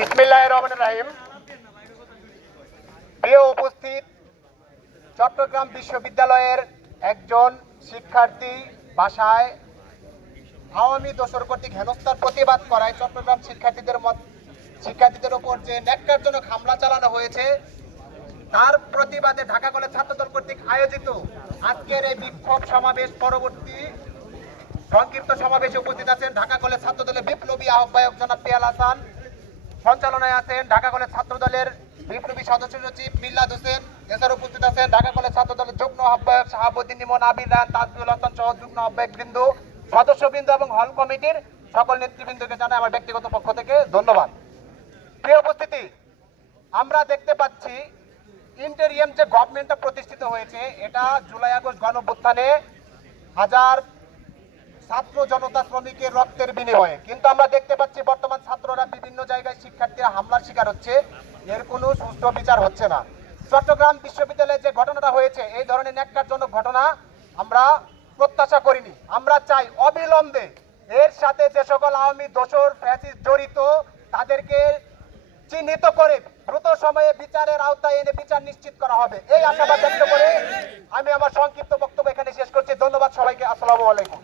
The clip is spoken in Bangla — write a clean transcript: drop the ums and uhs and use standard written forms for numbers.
বিসমিল্লাহির রহমানির রহিম। প্রিয় উপস্থিত, চট্টগ্রাম বিশ্ববিদ্যালয়ের একজন শিক্ষার্থী বাসায় আওয়ামী দোসর কর্তৃক হেনস্থার প্রতিবাদ করায় চট্টগ্রাম শিক্ষার্থীদের উপর যে ন্যাক্কারজনক হামলা চালানো হয়েছে তার প্রতিবাদে ঢাকা কলেজ ছাত্রদল কর্তৃক আয়োজিত আজকের এই বিক্ষোভ সমাবেশ পরবর্তী সংক্ষিপ্ত সমাবেশে উপস্থিত আছেন ঢাকা কলেজ ছাত্রদলের বিপ্লবী আহ্বায়ক জনাব পিয়াল হাসান, সঞ্চালনায় আছেন ঢাকা কলেজ ছাত্রদলের বিপ্লবী সদস্য সচিব মিল্লাদ হোসেন, এছাড়া উপস্থিত আছেন ঢাকা কলেজ ছাত্রদলের যুগ্ম আহ্বায়ক শাহাবুদ্দিন ইমন, আবির রান, তাজবিউল হাসান সহ যুগ্ম আহ্বায়ক বৃন্দ, সদস্যবৃন্দ এবং হল কমিটির সকল নেতৃবৃন্দকে জানাই আমার ব্যক্তিগত পক্ষ থেকে ধন্যবাদ। প্রিয় উপস্থিতি, আমরা দেখতে পাচ্ছি ইন্টেরিয়াম যে গভর্নমেন্টটা প্রতিষ্ঠিত হয়েছে এটা জুলাই আগস্ট গণঅভ্যুত্থানে হাজার ছাত্র জনতা শ্রমিকের রক্তের বিনিময়ে, কিন্তু আমরা দেখতে পাচ্ছি বর্তমান ছাত্ররা বিভিন্ন জায়গায় শিক্ষার্থীরা হামলার শিকার হচ্ছে, এর কোনো সুষ্ঠু বিচার হচ্ছে না। চট্টগ্রাম বিশ্ববিদ্যালয়ে যে ঘটনাটা হয়েছে এই ধরনের ন্যাক্কারজনক ঘটনা আমরা প্রত্যাশা করিনি। আমরা চাই অবিলম্বে এর সাথে যে সকল আওয়ামী দোসর ফ্যাসিস্ট জড়িত তাদেরকে চিহ্নিত করে দ্রুত সময়ে বিচারের আওতায় এনে বিচার নিশ্চিত করা হবে, এই আশাবাদ ব্যক্ত করে আমি আমার সংক্ষিপ্ত বক্তব্য এখানে শেষ করছি। ধন্যবাদ সবাইকে। আসসালামু আলাইকুম।